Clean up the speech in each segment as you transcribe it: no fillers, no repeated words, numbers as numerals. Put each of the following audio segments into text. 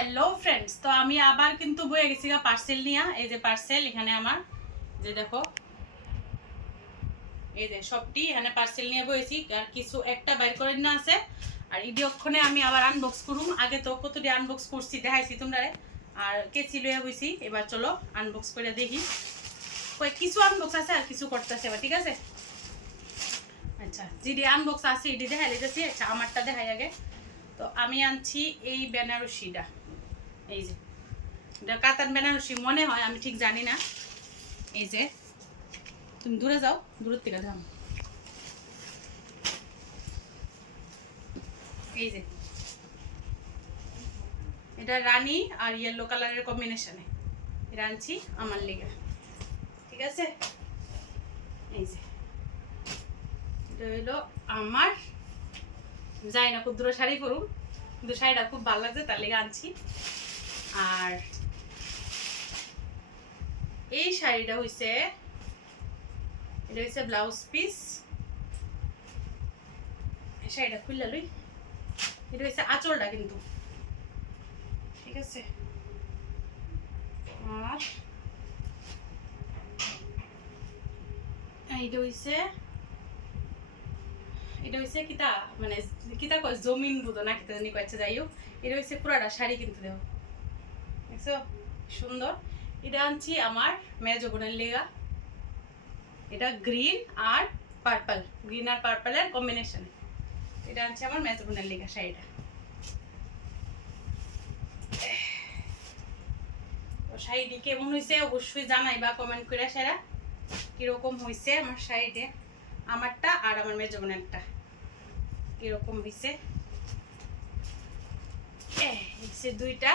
Hello friends, তো আমি আবার কিন্তু বয়ে গেছি পার্সেল নিয়ে। এই যে পার্সেল এখানে আমার, যে দেখো এই যে সবটি এখানে পার্সেল নিয়ে বয়েছি। আর কিছু একটা বাইর করে না আছে। আর ইডিওক্ষণে আমি আবার আনবক্স করুম। আগে তো কতটি আনবক্স করছি দেখাইছি তোমরা। আর কেচি লইয়া বইছি, এবার চলো আনবক্স করে দেখি। কিছু আনবক্স আছে আর কিছু করতেছে এবার, ঠিক আছে? আচ্ছা, যেটি আনবক্স আছে এটি দেখাই লিতেছি। আচ্ছা, আমারটা দেখাই আগে। তো আমি আনছি এই বেনারসিটা। এই যে এটা কাতান বেনারসি মনে হয়, আমি ঠিক জানি না। এই যে তুমি দূরে যাও, দূরের থেকে যাও। এই যে এটা রানী আর ইয়েলো কালারের কম্বিনেশনে এটা আনছি আমার লেগে, ঠিক আছে? এই যে এটা হইলো আমার, যাই না ক্ষুদ্র শাড়ি পরুম, কিন্তু শাড়িটা খুব ভালো লাগছে তার লেগে আনছি। আর এই শাড়িটা হইছে, এটা হচ্ছে ব্লাউজ পিস। এই শাড়িটা খুললে লই, এটা হচ্ছে আঁচলটা কিন্তু, ঠিক আছে? আর এটা হইছে কিতা, মানে কিতা কয় জমিন বুঝো না কিতা জানি কয়েছে, যাই হোক এটা হইছে পুরাটা শাড়ি কিন্তু, দেখো দেখছো সুন্দর। এটা আনছি আমার মেজ বোনের লেগা। এটা গ্রিন আর পার্পল, গ্রিন আর পার্পলের কম্বিনেশনে এটা আনছি আমার মেজ বোনের লেগা শাড়িটা। শাড়িটি কেমন হয়েছে অবশ্যই জানাই বা কমেন্ট করে, সেরা কিরকম হয়েছে আমার শাড়িতে, আমারটা আর আমার মেজ বোনেরটা কিরকম হয়েছে। দুইটা,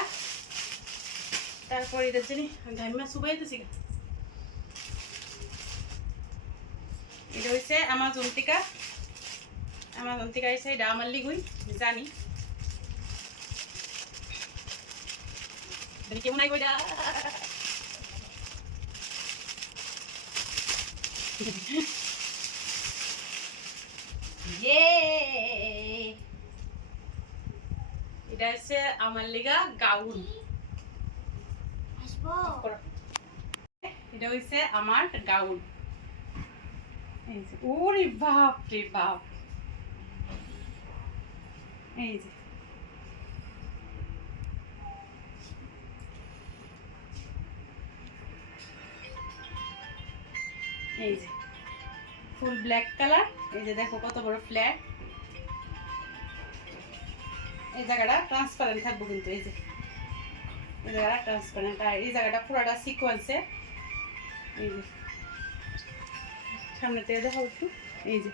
তারপর এটা জানি ঘামিমা সুবাইতেছি। এটা হচ্ছে অ্যামাজন থেকে আইসে, এটা আমার লিগুই জানি কেমন আইব এটা। এটা হচ্ছে আমার লিগা গাউন। এটা হচ্ছে আমার গাউন। ওরে বাপ রে বাপ, এই যে এই যে ফুল ব্ল্যাক কালার। এই যে দেখো কত বড় ফ্ল্যাট, এই জায়গাটা ট্রান্সপারেন্ট থাকবো কিন্তু, এই যে এই জায়গাটা ট্রান্সপারেন্ট, আর এই জায়গাটা পুরোটা সিকোয়েন্সে। এই যে সামনে থেকে দেখো একটু, এই যে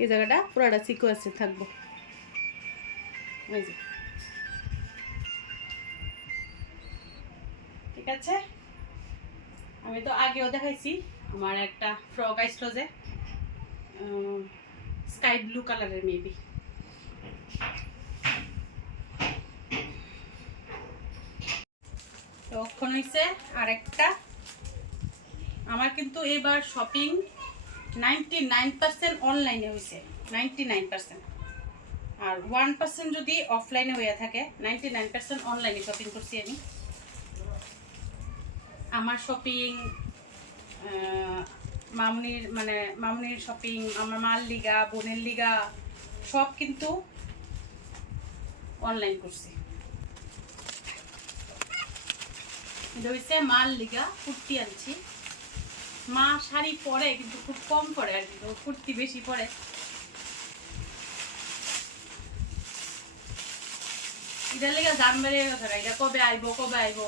এই জায়গাটা পুরোটা সিকোয়েন্সে থাকবো। এই যে ঠিক আছে। আমি তো আগেও দেখাইছি আমার একটা ফ্রক আসলো যে স্কাই ব্লু কালারের, মেবি তখন হয়েছে আরেকটা। আমার কিন্তু এবার শপিং 99% অনলাইনে হয়েছে, 99%। আর 1% যদি অফলাইনে হয়ে থাকে, 99% অনলাইনে শপিং করছি আমি। আমার শপিং মামনির শপিং, আমার মার লিগা, বোনের লিগা সব কিন্তু অনলাইন করছি। এটা হচ্ছে মার লিগা কুর্তি আনছি। মা শাড়ি পরে কিন্তু খুব কম পরে, আর কি কুর্তি বেশি পরে। এটার লেগে জান বেড়ে গেছে, এটা কবে আইবো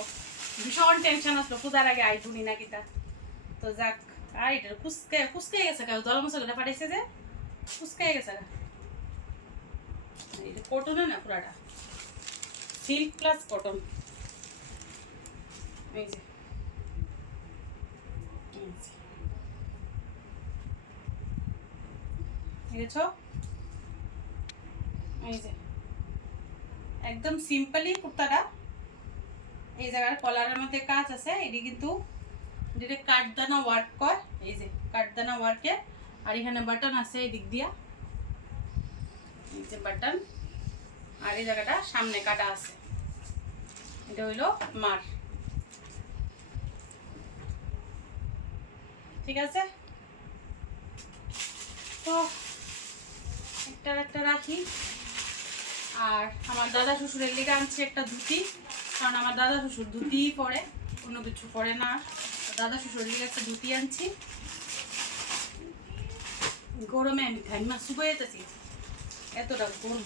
ভীষণ টেনশন আসলো, পূজার আগে আইবুনি না কিতা। তো যাক, আর এটা কুচকে গেছে, দলা মশলা পাঠাইছে যে কুচকে গেছে। এটা কটনে না, পুরাটা সিল্ক প্লাস কটন। এই যে দেখেছো, এই যে একদম সিম্পলি কুর্তাটা। এই জায়গার কলারের মধ্যে কাজ আছে, এটি কিন্তু যেটা কাঠদানা ওয়ার্ক কয়, এই যে কাঠদানা ওয়ার্কে। আর এখানে বাটন আছে এই দিক দিয়া, এই যে বাটন। আর এই জায়গাটা সামনে কাটা আছে, এটা হইলো মার, ঠিক আছে। তো একটা রাখি। আর আমার দাদা শ্বশুরের লিগে আনছে একটা ধুতি, কারণ আমার দাদা শ্বশুর ধুতিই পরে, অন্য কিছু পরে না। দাদা শ্বশুরের লিগে একটা ধুতি আনছি। গরমে আমি ঘাইমা শুকিয়ে যেতেছি, এতটা গরম।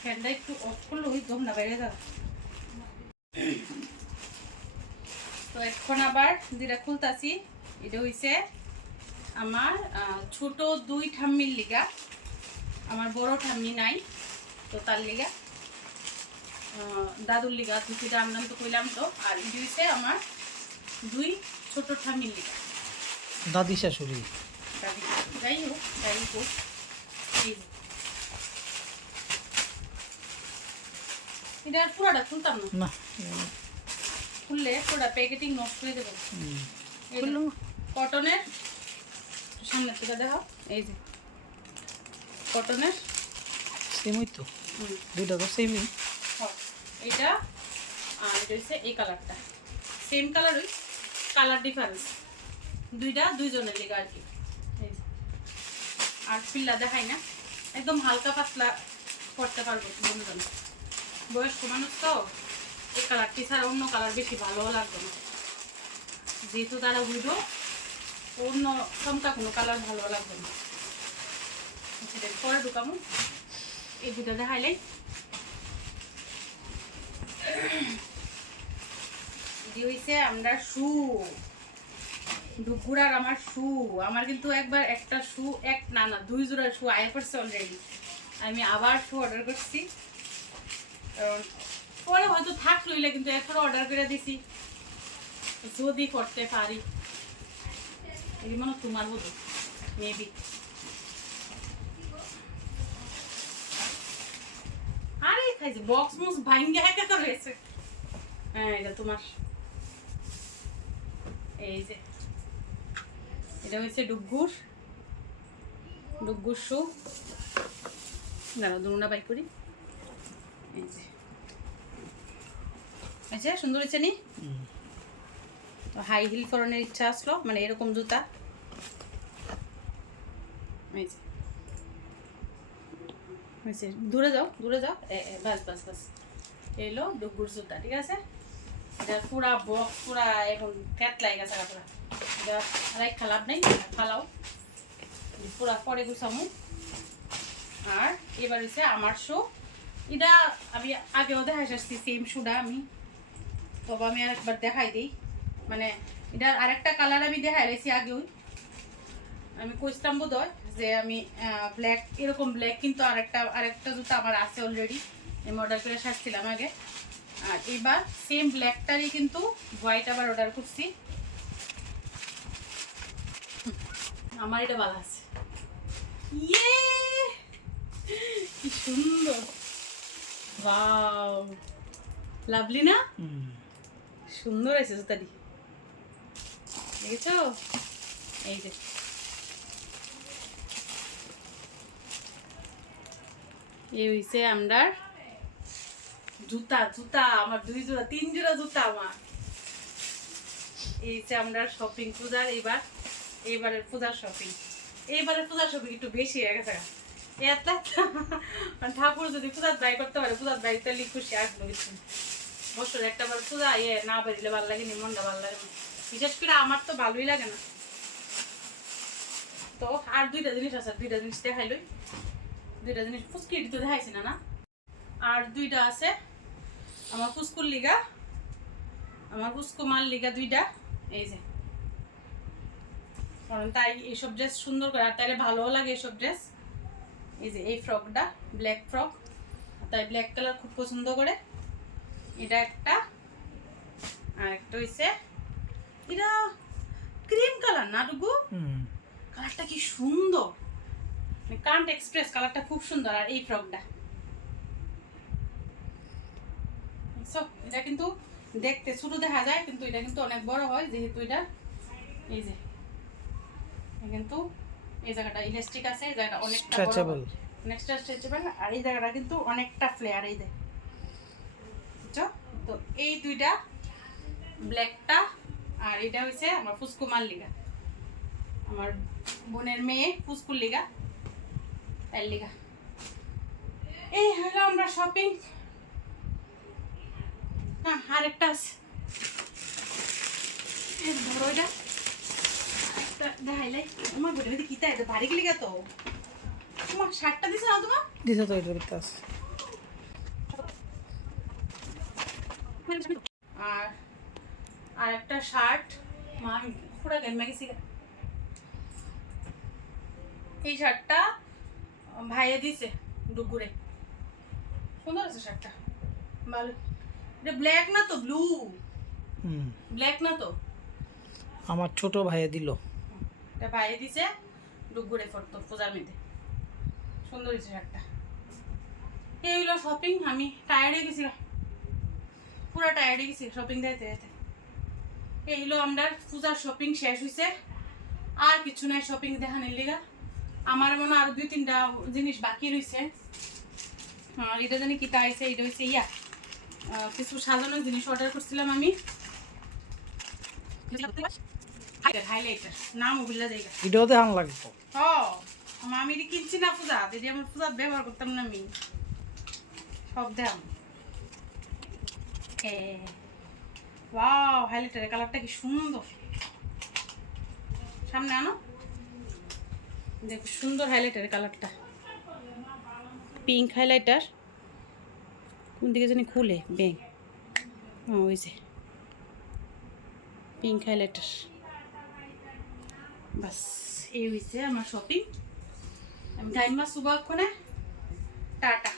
ফ্যানটা একটু অফ করলে ওই দমটা বাইরে যাবে। তো এখন আবার যেটা খুলতাছি, এটা হইছে আমার ছোট 2 ঠাম্মির লিগা। আমার বড় ঠাম্মি নাই, তো তার লিগা দাদুর লিগা ধুতিটা আনলাম, তো কইলাম তো। আর এটা হইছে আমার 2 ছোট ঠাম্মির লিগা, দাদি শাশুড়ি। দাদি যাই হোক এই যে। এটা আর পুরাটা খুলতাম না, খুললে পুরা প্যাকেটিং নষ্ট হয়ে যাবে। কটনের, সামনের থেকে দেখো, এই যে কটনের, সেমই তো, দুইটা তো সেমই। এটা আর এটা হচ্ছে এই কালারটা, সেম কালারই, কালার ডিফারেন্স, দুইটা দুইজনের লেগে আর কি। এই যে আর পিল্লা দেখাই না, একদম হালকা পাতলা করতে পারবো বন্ধুজন। বয়স্ক মানুষ তো, এই কালারটি ছাড়া অন্য কালার বেশি ভালো লাগবে না, যেহেতু তারা বুঝো অন্য চমকা কোনো কালার ভালো লাগবে না। পরে ঢুকামো, এই দুটো দেখাইলেই। হইছে আমরা শু, ডুগুরার আমার শু। আমার কিন্তু একবার একটা শু, এক না 2 জোড়া শু আয়া করছে অলরেডি। আমি আবার শু অর্ডার করছি, কারণ পরে হয়তো থাক লইলে, কিন্তু এখন অর্ডার করে দিছি যদি করতে পারি। এই মনে তোমার বোধ মেবি। আরে খাইছে বক্স মুস ভাঙ্গে একা রয়েছে। হ্যাঁ এটা তোমার, এই যে এটা হচ্ছে ডুগুর শু। দাঁড়াও দুটা বাই করি। এই যে আচ্ছা, সুন্দর হয়েছে নি? তো হাই হিল পরানোর ইচ্ছা আসলো, মানে এরকম জুতা। এই যে হয়েছে, দূরে যাও বাস বাস বাস। এলো ডুগুর জুতা, ঠিক আছে। এটা পুরা বক্স, পুরা এখন ক্যাটলাই গেছে পুরা। এটা রাই খালাপ নাই, ফালাও পুরা পরে গুছামু। আর এবার হচ্ছে আমার শো, এটা আমি আগেও দেখাই আসছি সেম শুটা আমি, তবে আমি আরেকবার দেখাই দিই। মানে এটা আরেকটা কালার আমি দেখাই রেছি আগেও, আমি কইতাম বোধ হয় যে আমি ব্ল্যাক, এরকম ব্ল্যাক কিন্তু আরেকটা জুতো আমার আছে অলরেডি, আমি অর্ডার করে সারছিলাম আগে। আর এবার সেম ব্ল্যাকটারই কিন্তু হোয়াইট আবার অর্ডার করছি। আমার এটা ভালো আছে, ইয়ে কি সুন্দর, ওয়াও লাভলি না? সুন্দর আছে জুতাটি, দেখেছো? এই যে এই হইছে আমরা জুতা আমার 2 জোড়া 3 জোড়া জুতা আমার। এই যে আমরা শপিং পূজার এইবারের পূজার শপিং একটু বেশি হয়ে গেছে। ঠাকুর যদি পূজার দায় করতে পারে, পূজার দায়িত্ব খুশি আসবো কিছু। বছর একটা বার পূজা না বেরিলে ভালো লাগে, মনটা ভালো লাগে না, বিশেষ করে আমার তো ভালোই লাগে না। তো আর 2টা জিনিস আছে, 2টা জিনিস দেখাইলই, 2টা জিনিস ফুচকি তো দেখাইছি না। আর 2টা আছে আমার ফুচকুর লিগা, আমার ফুচকু মাল লিগা 2টা। এই যে কারণ তাই এইসব ড্রেস সুন্দর করে, আর তাই ভালোও লাগে এইসব ড্রেস। এই যে এই ফ্রকটা ব্ল্যাক ফ্রক, তাই ব্ল্যাক কালার খুব পছন্দ করে। এটা একটা, আর একটা হইছে এটা ক্রিম কালার না ডুগু, কালারটা কি সুন্দর, কান্ট এক্সপ্রেস কালারটা খুব সুন্দর। আর এই ফ্রকটা এটা কিন্তু দেখতে ছোট দেখা যায়, কিন্তু এটা কিন্তু অনেক বড় হয়, যেহেতু এটা এই যে কিন্তু এই জায়গাটা ইলাস্টিক আছে, এই জায়গাটা অনেকটা বড়, অনেকটা স্ট্রেচেবল। আর এই জায়গাটা কিন্তু অনেকটা ফ্লেয়ার, এই যে বুঝছো তো। তো এই দুইটা ব্ল্যাকটা আর এটা হচ্ছে আমার ফুসকুমার লিগা, আমার বোনের মেয়ে ফুসকুর লিগা, তাই লিগা। এই হলো আমরা শপিং। না আরেকটা আছে, ধরো এটা একটা দেখাইলাই। আমার বোনের মধ্যে কিতা এটা বাড়ি গেলি তো, তোমার শার্টটা দিছে না তোমার? দিছে তো এটার ভিতরে আছে। আর আরেকটা শার্ট মা আমি পুরা গেমে গেছি। এই শার্টটা ভাইয়ে দিছে ডুগুরে, সুন্দর আছে শার্টটা, ভালো। এটা ব্ল্যাক না তো, ব্লু। ব্ল্যাক না তো, আমার ছোট ভাইয়ে দিল। এটা ভাইয়ে দিছে ডুগুরে ফটো পূজার মধ্যে, সুন্দর হয়েছে শার্টটা। এই হলো শপিং। আমি টায়ার্ড হয়ে গেছি, পুরো টায়ার্ড হয়ে গেছি শপিং দিতে দিতে। এই হলো আমরা পূজার শপিং শেষ হয়েছে, আর কিছু নাই শপিং দেখানোর লিগা। আমার মনে হয় আরো 2-3টা জিনিস বাকি রয়েছে। আর এটা জানি কিতা আইছে, এটা হচ্ছে কিছু সাজানোর জিনিস অর্ডার করছিলাম আমি, হাইলাইটার নাম ওগুলা জায়গা। এটাও দেখান লাগবে। আমি এটা কিনছি না পূজা, যদি আমার পূজা ব্যবহার করতাম না আমি সব দাম। ওয়াও, হাইলাইটারের কালারটা কি সুন্দর, সামনে আনো দেখো, সুন্দর হাইলাইটারের কালারটা, পিঙ্ক হাইলাইটার। কোন দিকে জানি খুলে ব্যাং, ওই যে পিঙ্ক হাইলাইটার। বাস এই হয়েছে আমার শপিং। আমি টাইম মাস শুভ টাটা।